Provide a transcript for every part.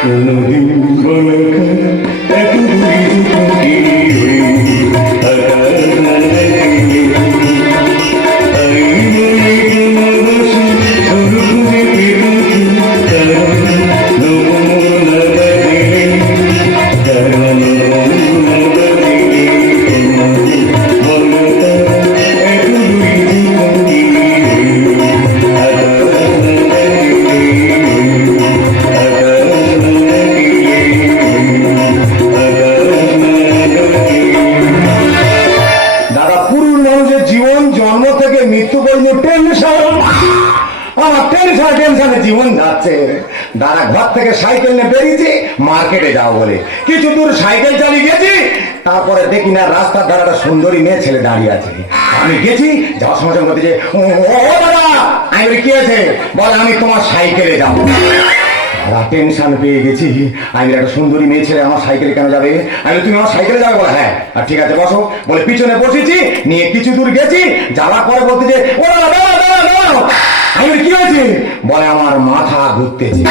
কোনদিন বলে এত দূরে কিছু দূর সাইকেল চালিয়ে গেছি তারপরে দেখি না রাস্তার ধারে সুন্দরী মেয়ে ছেলে দাঁড়িয়ে আছে। আমি গেছি যাওয়ার সময় বলতে যে ও দাদা আমি কি আছে বলে আমি তোমার সাইকেলে যাব। টেনশন পেয়ে গেছি আমি একটা সুন্দরী মেয়ে ছেলে আমার সাইকেলে কেন যাবে? আমি তুমি আমার সাইকেলে যাবে? বলে হ্যাঁ আর ঠিক আছে বসো। বলে পিছনে বসেছি নিয়ে কিছু দূর গেছি যাওয়ার পরে বলতে যে ও দাদা, দাঁড়াও, দাঁড়াও, দাঁড়াও। আমি কি হয়েছে? বলে আমার মাথা ঘুরতেছে।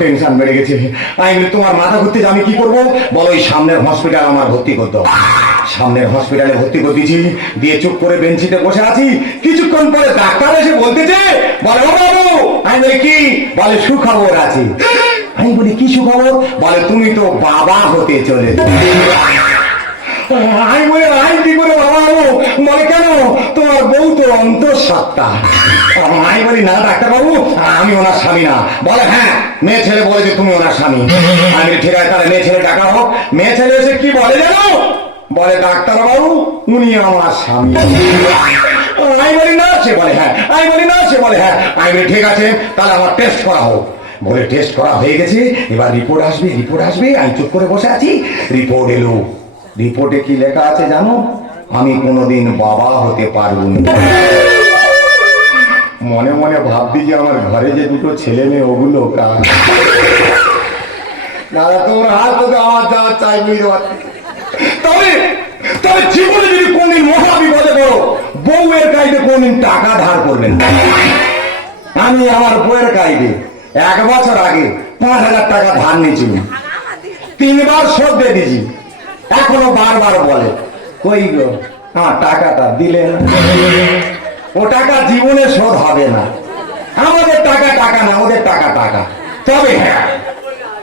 টেনশন বেড়ে গেছে। আমি তোমার মাথা ঘুরতেছে আমি কি বলো সামনের হসপিটাল আমার ভর্তি করতে। সামনের হসপিটালে ভর্তি করে দিয়েছি। দিয়ে চুপ করে বেঞ্চিতে বসে আছি। কিছুক্ষণ পরে ডাক্তার এসে বলতেছে, বলে, ও বাবু, আমি বলি, কি? বলে, সুখবর আছে। আমি বলি, কি সুখবর? বলে, তুমি তো বাবা হতে চলে আমি বলি আমি কি করে বাবা হব? বলে কেন তোমার বউ তো আমি বলি না ডাক্তার বাবু আমি ওনার স্বামী না। বলে হ্যাঁ মেয়ে ছেলে বলে যে তুমি ওনার স্বামী। আমি ঠিক আছে, তাহলে মেয়ে ছেলে ডাকা হোক। মেয়ে ছেলে এসে কি বলে বলে ডাক্তার বাবু উনি আমার স্বামী। আমি বলি, না সে বলে হ্যাঁ। আমি বলি, না সে বলে হ্যাঁ। আমি বলি, ঠিক আছে, তাহলে আমার টেস্ট করা হোক। বলে টেস্ট করা হয়ে গেছে। এবার রিপোর্ট আসবে রিপোর্ট আসবে। আমি চুপ করে বসে আছি। রিপোর্ট এলো। রিপোর্টে কি লেখা আছে জানো? আমি কোনোদিন বাবা হতে পারব না। মনে মনে ভাবছি যে আমার ঘরে যে দুটো ছেলে মেয়ে, ওগুলো তোমার যাওয়ার চাই তবে জীবনে বউয়ের টাকা ধার করবেন আমি আমার বউয়ের কাইতে এক বছর আগে পাঁচ হাজার টাকা ধার নিয়েছিলাম তিনবার শোধ দিয়ে দিয়েছি। এখনও বারবার বলে। কই গো? আমার টাকাটা ও টাকা জীবনে শোধ হবে না। আমাদের টাকা টাকা না টাকা টাকা। তবে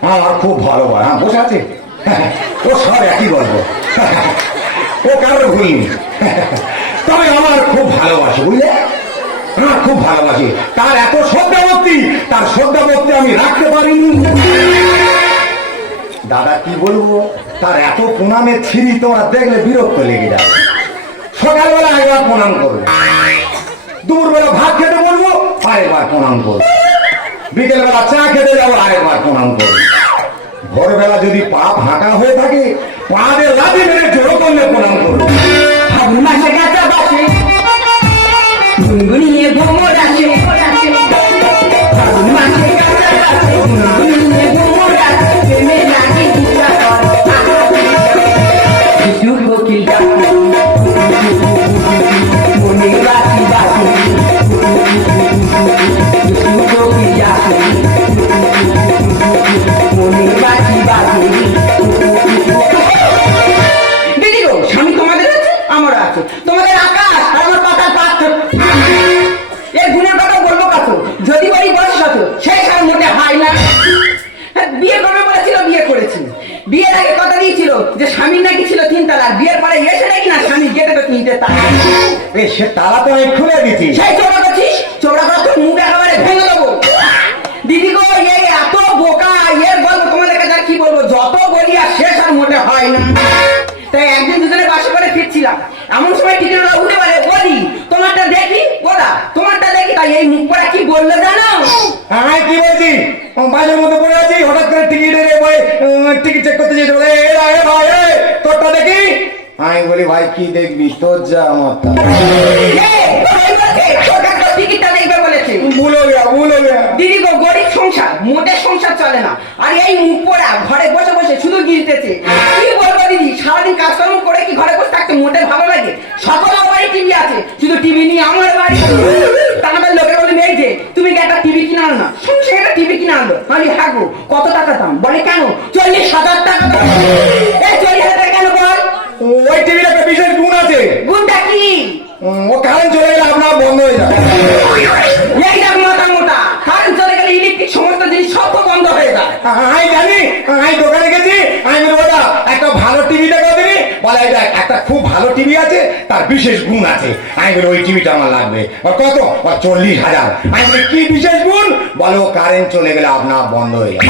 হ্যাঁ খুব ভালো হয়। হ্যাঁ বসে আছে? ও সব একই গল্প ও কারও ভুল নেই। তবে আমার খুব ভালোবাসে, বুঝলে? হ্যাঁ খুব ভালোবাসি। তার এত শ্রদ্ধাভক্তি তার শ্রদ্ধাভক্তি আমি রাখতে পারিনি। দাদা, কি বলব? তার এত প্রণামের ছিঁড়ি তোমরা দেখলে বিরক্ত লেগে যাবে। সকালবেলা একবার প্রণাম করবে দুপুরবেলা ভাত খেতে বলব, আরেকবার প্রণাম করব। বিকেলবেলা চা খেতে যাব, আরেকবার প্রণাম করব। ভোরবেলা যদি পা ফাঁকা হয়ে থাকে পা দিয়ে লাঠি মেরে জোর করলে যে স্বামী নাকি ছিল তিন তালাক বিয়ের পরে এসে নাকি না স্বামী গেটে তো তিনটে তালাক এ সে তালা তো আমি খুলে দিচ্ছি সেই চোরা করছিস চোরা কর তোর মুখ একেবারে ভেঙে দেবো। দিদি গো এ এত বোকা এর গল্প তোমাদের কাছে আর কি বলব? যত বলি আর শেষ আর মোটে হয় না। তাই একদিন দুজনে বাসে করে ফিরছিলাম। এমন সময় টিকিটটা উঠে বলে বলি তোমারটা দেখি? ওরা তোমারটা দেখি? তাই এই মুখ পড়া কি বলল জানো? হ্যাঁ কি বলছি? বাসের মধ্যে পড়ে আছি হঠাৎ করে টিকিট এর বই টিকিট চেক করতে যেতে বলে এ এ ভাই দেখি? আমি বলি ভাই কি দেখবি? তোর যা আমার তা। এই, এই বলছে, সরকার তো টিকিটটা দেখবে বলেছে। ভুল গেয়া ভুল গেয়া দিদি গো গরিব সংসার মোটে সংসার চলে না। আর এই মুখ পড়া ঘরে বসে বসে শুধু গিলতেছে। কি বলব দিদি সারাদিন কাজকর্ম করে কি ঘরে বসে থাকতে মোটে ভালো লাগে? সকল বাড়ি টিভি আছে শুধু টিভি নিয়ে আমার বাড়ি তা আমাদের লোকে টিভি কিনে আনো না? সঙ্গে একটা টিভি কিনে আনলো। আমি হ্যাঁ গো কত টাকা দাম? বলে কেন? চল্লিশ হাজার টাকা দাম এই চল্লিশ হাজার কেন বল ওই টিভির একটা বিশেষ গুণ আছে গুণটা কি উম, ও কারেন্ট চলে গেলে আপনার বন্ধ হয়ে যাবে। এই দেখ মোটা মোটা কারেন্ট চলে গেলে ইলেকট্রিক সমস্ত জিনিস সব বন্ধ হয়ে যায়। আমি জানি আমি দোকানে গেছি আমি ওটা একটা ভালো টিভি দেখা দিবি বলে এটা একটা খুব ভালো টিভি আছে তার বিশেষ গুণ আছে। আমি বলি ওই টিভিটা আমার লাগবে। কত? চল্লিশ হাজার। আমি বলি কি বিশেষ গুণ? বলো কারেন্ট চলে গেলে আপনার বন্ধ হয়ে যাবে।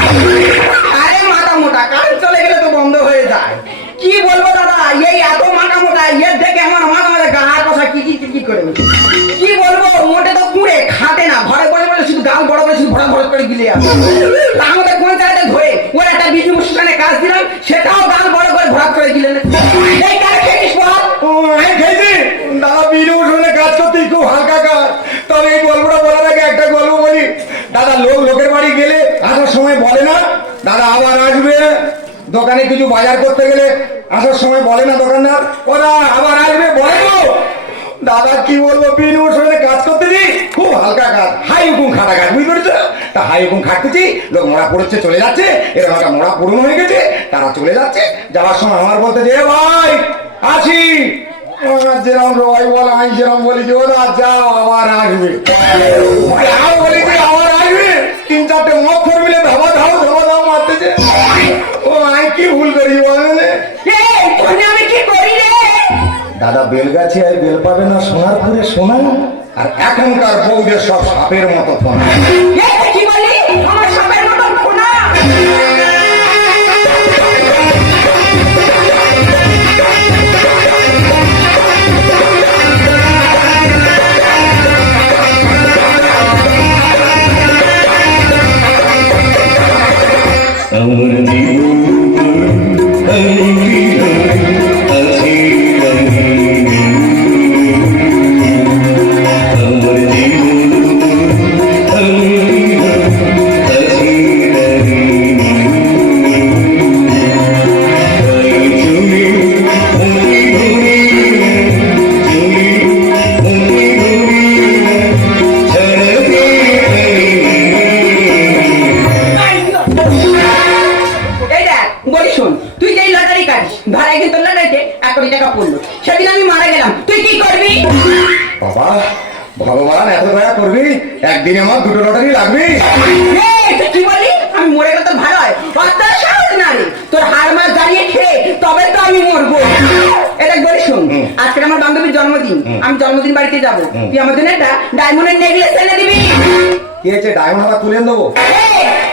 আরে মাথা মোটা কারেন্ট চলে গেলে তো বন্ধ হয়ে যায়। কি বলব দাদা? এই এত মাথা মোটা এর থেকে আমার মাথা মাথা কি কি কি করে কি বলব? মোটে তো কুড়ে, খাটে না। ঘরে বসে বসে শুধু বড় করে শুধু ভরা করে গিলে কোন ওর একটা কাজ দিলাম, সেটাও বড় করে করে গিলে লোকের বাড়ি গেলে আসার সময় বলে না। দাদা আবার আসবে। দোকানে কিছু বাজার করতে গেলে আসার সময় বলে না দোকানদার। ওরা আবার আসবে, বলে তো। দাদা, কি বলব, বিনু শুনে কাজ করতে দিই খুব হালকা কাজ। হাই হুকুম খাটা কাজ, বুঝতে পেরেছ? তা হাই হুকুম খাটতেছি, লোক মোড়া পড়েছে, চলে যাচ্ছে। এরকম একটা মোড়া পুরনো হয়ে গেছে, তারা চলে যাচ্ছে। যাওয়ার সময় আমার বলতে যে ভাই আমার যেরকম রয় বল, আমি যেরকম বলি, যে ওরা যাও, আবার আসবে। যাও বলি যে আবার আসবে। তিন চারটে মক্ষর মিলে ধাবা ধাও ধাবা ধাও মারতেছে। ও, আমি কি ভুল করি বলেন? দাদা বেলগাছি আর বেল পাবে না সোনার করে সোনা আর এখনকার বউদের সব সাপের মতো সাপের মতন ফোনা। বাবা ভগবান এত দয়া করবি? একদিনে আমার দুটো লটারি লাগবে। কি বলি আমি মরে গেলে তো ভালো হয়। তোর হার মাস দাঁড়িয়ে খেয়ে তবে তো আমি মরবো। এটা বলি শোন আজকে আমার বান্ধবীর জন্মদিন আমি জন্মদিন বাড়িতে যাব। তুই আমার জন্য একটা ডায়মন্ডের নেকলেস এনে দিবি। কি হয়েছে? ডায়মন্ড আবার তুলে দেবো?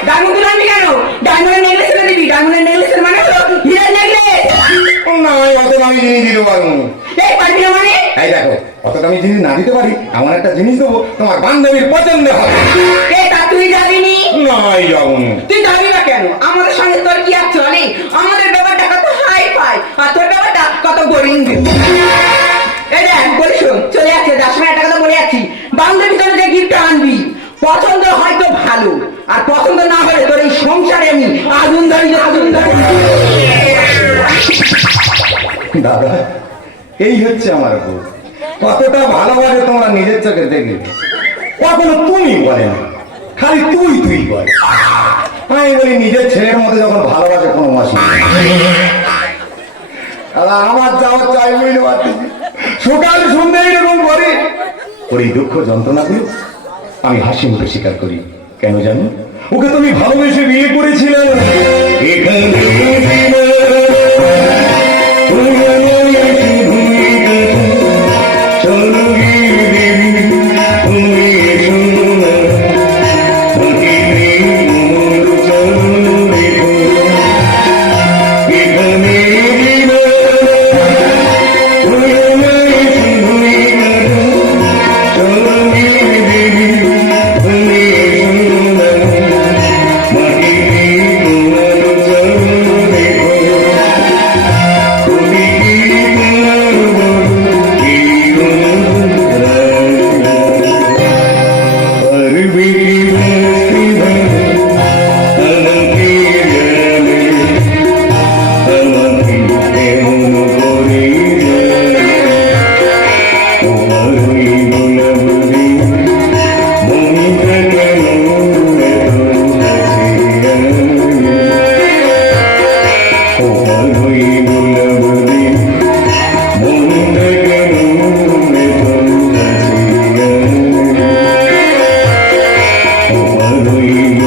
ডায়মন্ড তুলে আনবি কেন? ডায়মন্ডের নেকলেস এনে দিবি। ডায়মন্ডের নেকলেসের মানে হলো হীরের নেকলেস না অত জিনিস দিতে পারব এই পারবি না মানে? এই দেখো অত দামি জিনিস না দিতে পারি এমন একটা জিনিস দেবো তোমার বান্ধবীর পছন্দ হবে। তা তুই যাবিনি না যাব তুই যাবি না কেন? আমাদের সঙ্গে তোর কি আর চলে? আমাদের ব্যাপারটা কত হাই আর তোর ব্যাপারটা কত বোরিং এই দেখ, বলি শোন, চলে যাচ্ছে, দশ মিনিট টাকা তো বলে যাচ্ছি। বান্ধবী তোর যে গিফট আনবি, পছন্দ হয়তো ভালো। আর পছন্দ না হলে তোর এই সংসারে আমি আগুন ধরি আগুন দাদা, এই হচ্ছে আমার বউ। কতটা ভালোবাসে তোমরা নিজের চোখে দেখে কখনো তুমি বলে না, খালি তুই তুই বলে। আমি বলি, নিজের ছেলের মতো যখন ভালোবাসে কোনো মাসি আমার যাওয়ার চাই মহিলা না সকাল সন্ধ্যে এরকম করে। ওর এই দুঃখ যন্ত্রণাগুলো আমি হাসি মুখে স্বীকার করি। কেন জানি? ওকে তুমি ভালোবেসে বিয়ে করেছিলে। Thank Amém.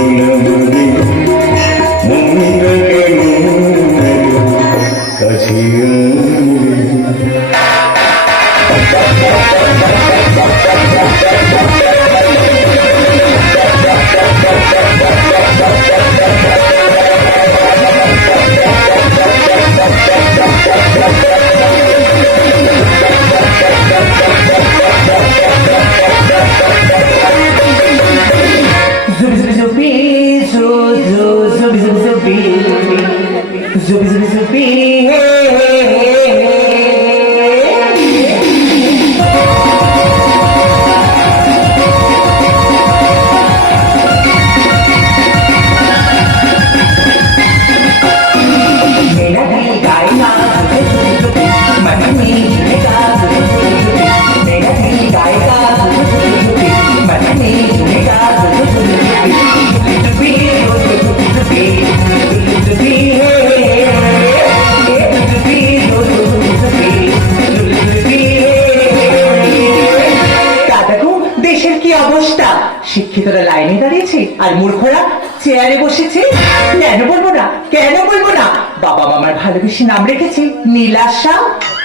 মামার নাম রেখেছে, নীলাশা,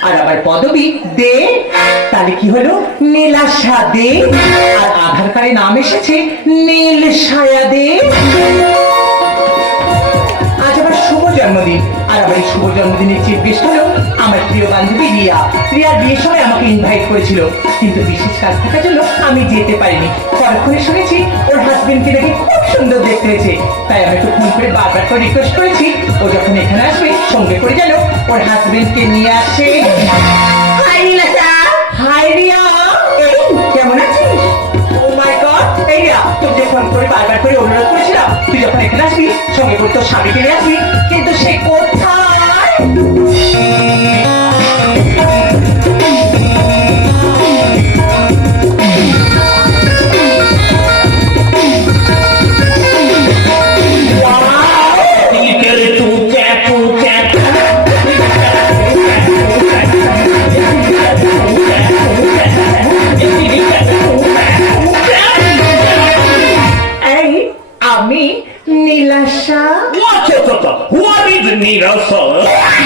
আর আবার পদবী, দে, তাহলে কি হলো? নীলাশা দে, আর আধার কার্ডে নাম এসেছে নীল সায়া দে। জন্মদিন। আর আমার এই শুভ জন্মদিনের চিফ গেস্ট হলো আমার প্রিয় বান্ধবী রিয়া। রিয়ার বিয়ের সময় আমাকে ইনভাইট করেছিল কিন্তু বিশেষ কাজ থাকার জন্য আমি যেতে পারিনি। পরক্ষণে শুনেছি ওর হাজবেন্ডকে দেখে খুব সুন্দর দেখতে হয়েছে। তাই আমি একটু ফোন করে বারবার করে রিকোয়েস্ট করেছি। ও যখন এখানে আসবে সঙ্গে করে যেন ওর হাজবেন্ডকে নিয়ে আসে। Hi Nilasha hi Riya. কেমন আছিস? ও মাই গড এই রিয়া তোকে ফোন করে বারবার করে অনুরোধ করেছিলাম যখন এখানে আসবি সঙ্গে করে তোর স্বামীকে নিয়ে আসবি কিন্তু সে কোথায়?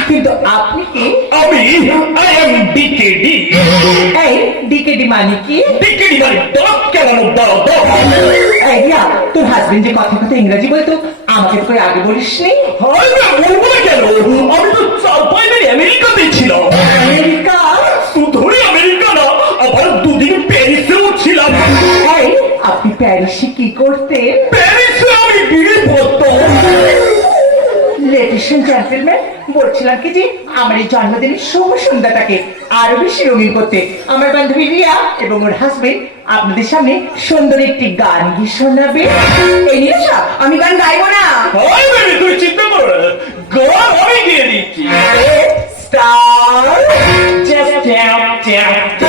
কিন্তু আপনি কি? আমি I am DKD. এই ডিকেডি মানে কি? DKD মানে দশ কেলানো বড় দশ। এই রিয়া তোর হাজবেন্ড যে কথা কথা ইংরেজি বলতো আমাকে করে আগে বলিসনি। হয় না, বলব না কেন? আমি তো চার আমেরিকাতে ছিলাম। আমেরিকা? শুধুই আমেরিকা না আবার দুদিন প্যারিসেও ছিলাম। আপনি প্যারিসে কি করতেন? প্যারিসে লেডিস এন্ড জেন্টলম্যান বলছিলাম কি যে আমার এই জন্মদিনের শুভ সন্ধ্যাটাকে আরও বেশি রঙিন করতে। আমার বান্ধবী রিয়া এবং ওর হাজবেন্ড আপনাদের সামনে সুন্দর একটি গান গিয়ে শোনাবে। এই নীলাশা আমি গান গাইবো না। হয় বেবি তুই চিন্তা করো না। গান আমি গিয়ে দিচ্ছি। স্টার Just tap, tap,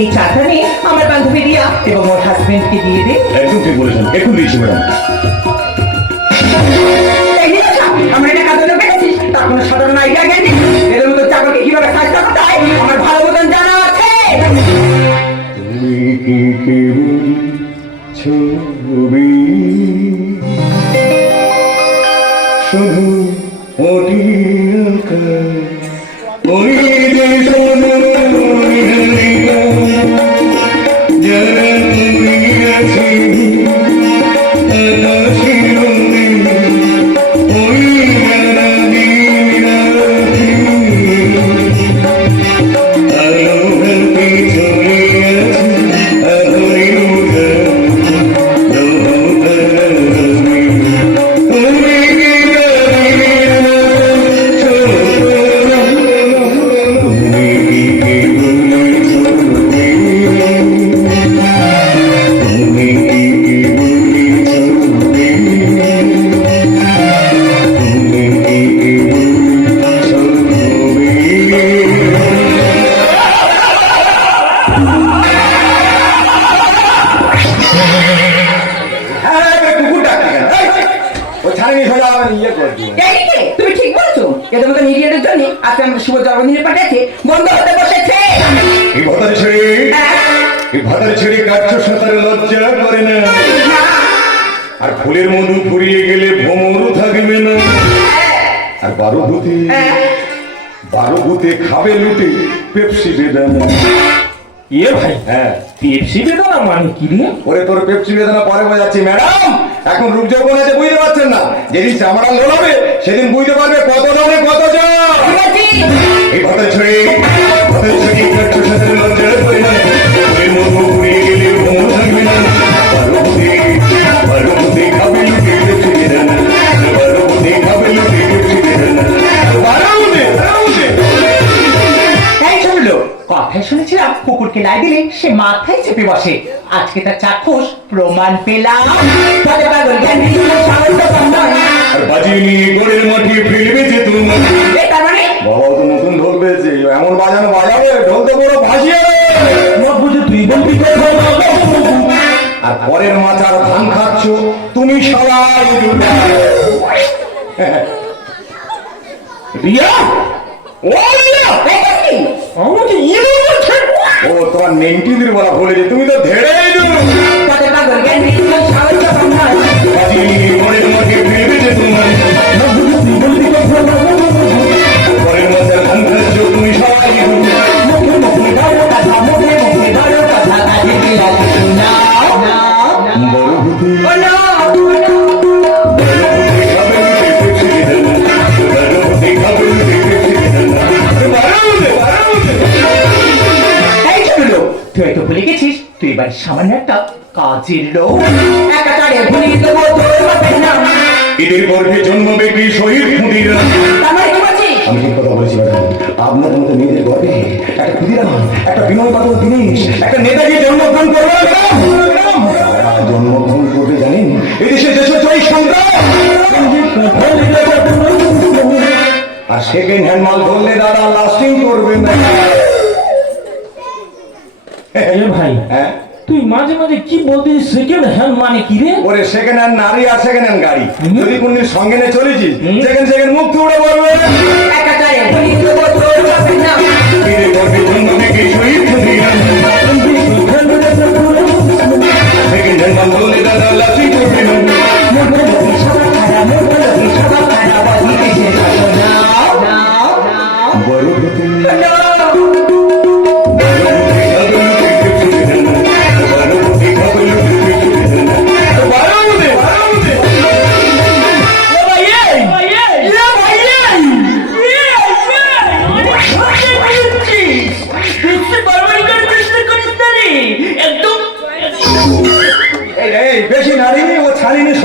এই চাটা নিয়ে আমার বান্ধবী রিয়া এবং ওর হাজবেন্ডকে দিয়ে দে। একদম ঠিক বলেছেন। এখন দিচ্ছি ম্যাডাম আমরা এটা কাজে পেরেছিস তার কোনো সাধারণ আইডিয়া জ্ঞান নেই। এদের মতো চাকরকে কীভাবে কাজ করতে হয় আমার ভালো মতন জানা আছে। তুমি কি কেবল ছবি? শুধু ওটি ওই যে আজকে আমাকে শুভ জন্মদিনে পাঠিয়েছে। বন্ধ হতে বসেছে। এই ভাতার ছেড়ে এই ভাতার ছেড়ে কাটছ সাঁতারে লজ্জা করে না। আর ফুলের মধু ফুরিয়ে গেলে ভ্রমরও থাকবে না। আর বারো ভূতে বারো ভূতে খাবে লুটে পেপসি বেদানা। ইয়ে ভাই হ্যাঁ। পেপসি বেদানা মানে কি রে? ওরে তোর পেপসি বেদনা পরে বোঝাচ্ছি ম্যাডাম। এখন রূপ যৌবন আছে বুঝতে পারছেন না। যেদিন চামড়া লোলাবে সেদিন বুঝতে পারবে কত দামে কত জন কথায় শুনেছিলাম, কুকুরকে লাই সে মাথায় চেপে বসে। আজকে তার চাক্ষুষ প্রমাণ পেলাম। বাজিয়ে নিয়ে গোড়ের মাঠে ফেলবে যে মানে বাবা তো নতুন ঢোল পেয়েছে। এমন বাজানো বাজাবে ঢোল তো পুরো ভাসিয়ে। তুই বলবি আর পরের মাচার ধান খাচ্ছ তুমি সবাই রিয়া? ও রিয়া আমাকে ইয়ে ও তোমার নেংটিদের বলা বলেছে তুমি তো ধেড়েই কাজের একাকারে ভুলিয়ে দেবো তোর বাপের নাম। ঈদের গর্ভে জন্মবে কি শহীদ খুঁদিরা তার কি বলছিস? আমি ঠিক কথা বলেছি ম্যাডাম আপনার মতো মেয়েদের গর্বে একটা ক্ষুদিরাম একটা বিনয় পাগল জিনিস একটা নেতাকে জন্মগ্রহণ করবে না, ম্যাডাম। ম্যাডাম। জন্মগ্রহণ করবে জানেন এদেশে দেশজয়ী সংগ্রাম। আর সেকেন্ড হ্যান্ড মাল ধরলে দাদা লাস্টিং করবে না। এ ভাই। হ্যাঁ? তুই মাঝে মাঝে কি বলতিস সেকেন্ড হ্যান্ড মানে কি রে? ওরে সেকেন্ড হ্যান্ড নারী আর সেকেন্ড হ্যান্ড গাড়ি। যদি কোনদিন সঙ্গে নিয়ে চলেছি সেকেন্ড সেকেন্ড মুখ উড়ে বলবে। একাকারে ভুলিয়ে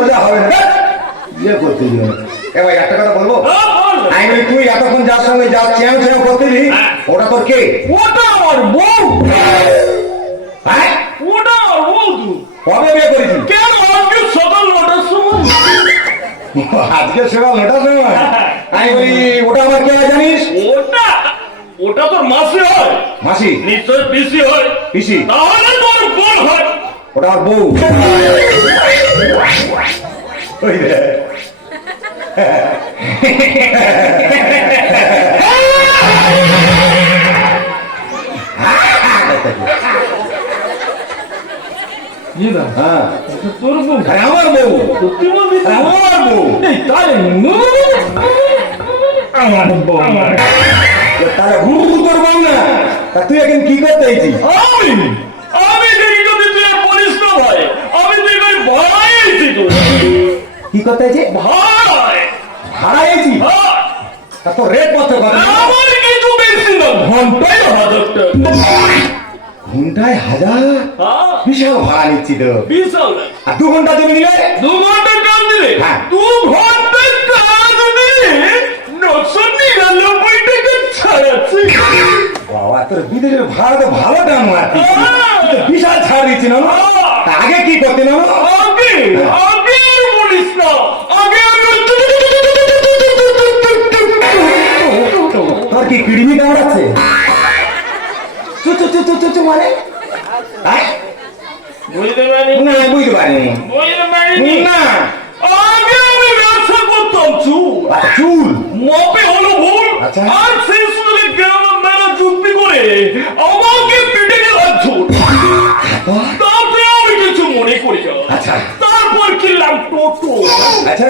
ছাড়িনি হবে না ইয়ে করতে দিও এ একটা কথা বলব? আমি তুই এতক্ষণ যার সঙ্গে যা চ্যাং চ্যাং করতেলি ওটা তোর কে? ওটা আমার বউ। হ্যাঁ? ওটা আমার বউ কবে বিয়ে করেছিস কেন আজকে সকাল নটার সময়? আজকে সকাল নটার সময়? আমি বলি ওটা আমার কে জানিস? ওটা ওটা তোর মাসি হয়। মাসি? নিশ্চয় পিসি হয়। পিসি? তাহলে হয় ওটা আমার বউ। হ্যাঁ। তোর বউ। আমার বউ। আমার বউ। নু- আমার বউ। তাহলে ঘুরু ঘুরু তোর বউ না তা তুই এখন কি করতে এইছিস আমি আমি দেখি যদি তুই আর বলিস না ভাই আমি তো এবার ভয় আছি তো কি করতে এইছি ভয় ভাড়া এইছি হ্যাঁ। তা তোর রেট কত কথা আমার কিছু বেশি না ঘন্টায় হাজার ঘন্টায় হাজার? হ্যাঁ। বিশাল ভাড়া নিচ্ছি তো। বিশাল। আর দু ঘণ্টা তুমি নিলে? দু ঘণ্টা কাজ দিলে হ্যাঁ। দু ঘণ্টা কাজ দিলে নশো নিরানব্বই টাকা ছাড়াচ্ছে বাবা তোর বিদেশের ভাড়া তো ভালো দাম আছে। বিশাল ছাড় দিচ্ছি না তা আগে কি করতে না আগে আগে আর বলিস না। আগে তোর কি কিডনি কামড়াচ্ছে? চু চু চু চু চু চু মানে? বুঝতে পারিনি। না বুঝতে পারিনি। বুঝতে পারিনি। না। আগে আমি ব্যবসা করতাম চুল চুল। মপে হলো ভুল। আচ্ছা। আর সেই সুযোগে গ্রামের মেয়েরা যুক্তি করে আমাকে পেটে গেলাম ঝুল তারপরে আমি কিছু মনে করি না। আচ্ছা। তারপর কিনলাম টোটো। আচ্ছা।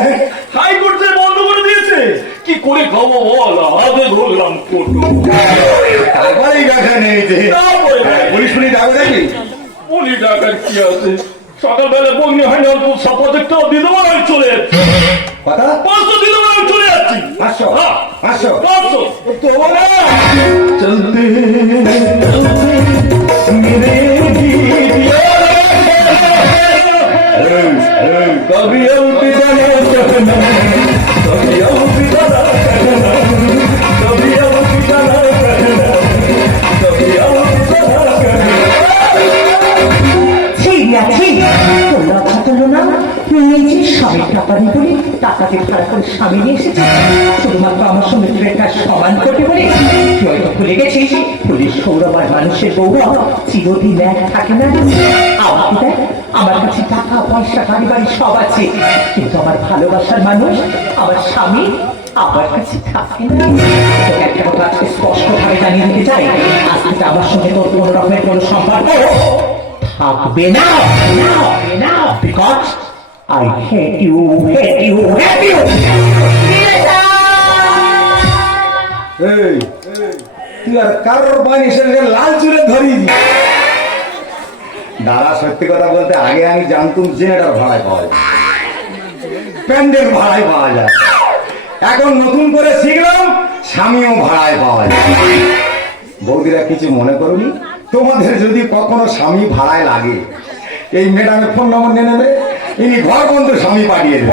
হাইকোর্ট যে বন্ধ করে দিয়েছে। কি করে খাব বল? হাতে ধরলাম টোটো। তারপরে নিয়েছে তারপরে পুলিশ পুলিশ ডাকো দেখি বলি টাকার কি আছে? সকালবেলা বগনি হয় না তো দিয়ে দেবো আমি চলে। যাচ্ছি কত পাঁচশো দিতে পারে আমি চলে যাচ্ছি। পাঁচশো। হ্যাঁ। পাঁচশো। চলতে কবি জানে সৌরভ আর মানুষের গৌরব চিরদিন এক থাকে না। আমাকে দেখ আমার কাছে টাকা, পয়সা গাড়ি বাড়ি সব আছে। কিন্তু আমার ভালোবাসার মানুষ, আমার স্বামী আমার কাছে থাকে না। একটা কথা আজকে স্পষ্ট ভাবে জানিয়ে দিতে চাই। আজ থেকে আমার সঙ্গে তোর কোনো রকমের কোনো সম্পর্ক থাকবে না। না because I hate you hate you hate you এই। তুই আর কারোর পানি লাল চুলে ধরি দাদা সত্যি কথা বলতে আগে আমি জানতুম জেনারেটর ভাড়ায় পাওয়া যায়। প্যান্ডেল ভাড়ায় পাওয়া যায়। এখন নতুন করে শিখলাম স্বামীও ভাড়ায় পাওয়া যায়। বৌদিরা কিছু মনে করুনি? তোমাদের যদি কখনো স্বামী ভাড়ায় লাগে এই ম্যাডামের ফোন নম্বর নিয়ে নেবে ইনি ঘর বন্ধু স্বামী পাঠিয়ে দেবে।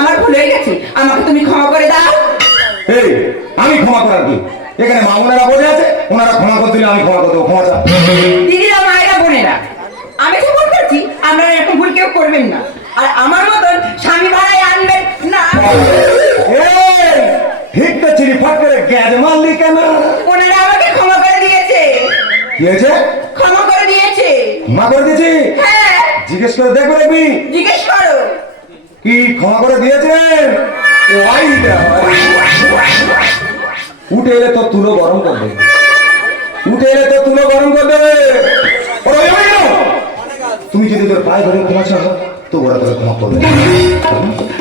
আমার ভুল হয়ে গেছে আমাকে তুমি ক্ষমা করে দাও। এই আমি ক্ষমা করার কি? এখানে মা বোনেরা বসে আছে ওনারা ক্ষমা করতে আমি ক্ষমা করে দেবো ক্ষমা চা দিদিরা মায়েরা বোনেরা আমি যে ভুল করছি আপনারা এরকম ভুল কেউ করবেন না। আর আমার মতন স্বামী ভাড়ায় আনবেন না। ঠিক তো চিনি করে মারলি কেন? ওনারা আমাকে ক্ষমা করে দিয়েছে। কি হয়েছে? ক্ষমা করে দিয়েছে। ক্ষমা করে দিয়েছি? হ্যাঁ। জিজ্ঞেস করে দেখো দেখবি? জিজ্ঞেস করো। কি ক্ষমা করে দিয়েছেন? ওই দেখো। উঠে এলে তো তুলো গরম করবে। উঠে এলে তো তুলো গরম করবে? তুমি যদি তোর পায়ে ধরে ক্ষমা তো ওরা তোর ক্ষমা করবে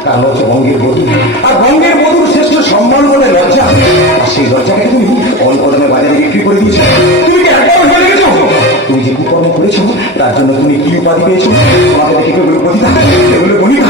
কারণ হচ্ছে বঙ্গের বধু। আর বঙ্গের বধুর শ্রেষ্ঠ সম্মান বলে লজ্জা। আর সেই লজ্জাকে তুমি অল্পদামে বাজারে বিক্রি করে দিয়েছ। তুমি কি ভুলে গেছো? তুমি যে কুকর্ম করেছ, তার জন্য তুমি কি উপাধি পেয়েছ? তোমাকে দেখে কেউ বলি এগুলো বলি না।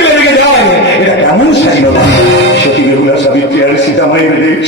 আর সীতামায়ের দেশ